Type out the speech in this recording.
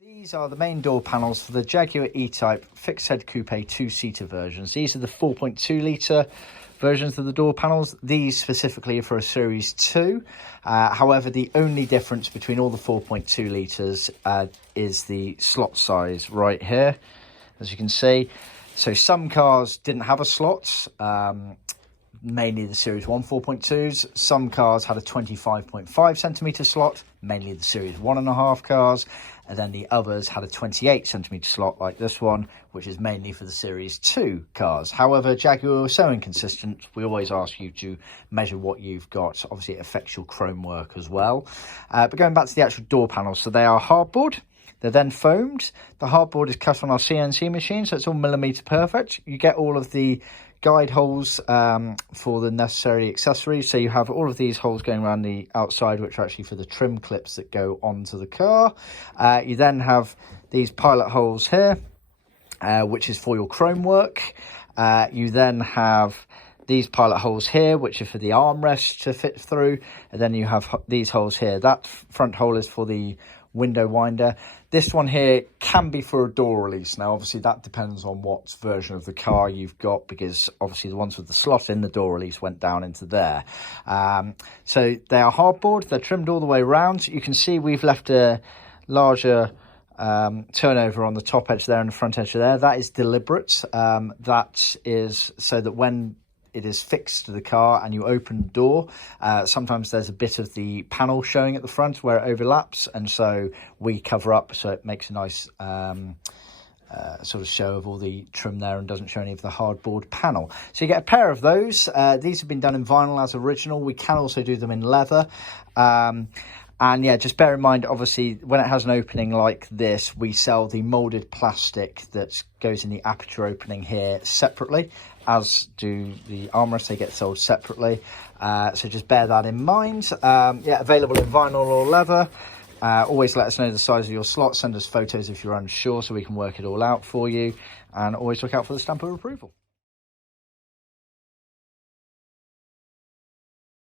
These are the main door panels for the Jaguar E-Type Fixed Head Coupé two-seater versions. These are the 4.2 litre versions of the door panels. These specifically are for a Series 2. However, the only difference between all the 4.2 litres is the slot size right here, as you can see. So some cars didn't have a slot, mainly the Series 1 4.2s. Some cars had a 25.5 centimetre slot, mainly the Series 1.5 cars. And then the others had a 28 centimetre slot like this one, which is mainly for the Series 2 cars. However, Jaguar are so inconsistent, we always ask you to measure what you've got. Obviously, it affects your chrome work as well. But going back to the actual door panels, so they are hardboard. They're then foamed. The hardboard is cut on our CNC machine, so it's all millimetre perfect. You get all of the guide holes for the necessary accessories. So you have all of these holes going around the outside, which are actually for the trim clips that go onto the car. You then have these pilot holes here, which is for your chrome work. You then have these pilot holes here, which are for the armrest to fit through. And then you have these holes here. That front hole is for the window winder. This one here can be for a door release. Now, obviously, that depends on what version of the car you've got, because obviously the ones with the slot in the door release went down into there. So they are hardboard. They're trimmed all the way around. You can see we've left a larger turnover on the top edge there and the front edge there. That is deliberate. That is so that when it is fixed to the car and you open the door, sometimes there's a bit of the panel showing at the front where it overlaps, and so we cover up so it makes a nice sort of show of all the trim there and doesn't show any of the hardboard panel. So you get a pair of those. These have been done in vinyl as original. We can also do them in leather. And yeah, just bear in mind, obviously, when it has an opening like this, we sell the moulded plastic that goes in the aperture opening here separately, as do the armrests. They get sold separately. So just bear that in mind. Yeah, available in vinyl or leather. Always let us know the size of your slot. Send us photos if you're unsure so we can work it all out for you. And always look out for the stamp of approval.